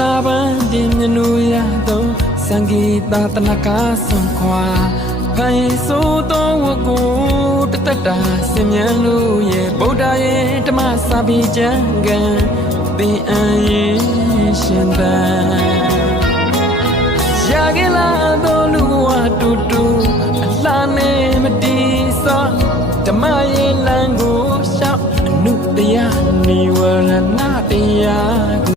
လာပန်းတင်မြနူရသောစံဂီတာတနကားဆွန်ခွာခိုင်ဆိုးသောဝကိုတသက်တာစင်မြန်းလို့ရဲ့ဗုဒ္ဓရဲ့ဓမ္မစာပေကျမ်းကန်သင်အန်ရင်ရှင်သန်ရာကလာသောလူဝတူတူအလားနဲ့မတီးစောဓမ္မရဲ့လမ်းကိုရှောက်အနုတရားနိဝရဏတရား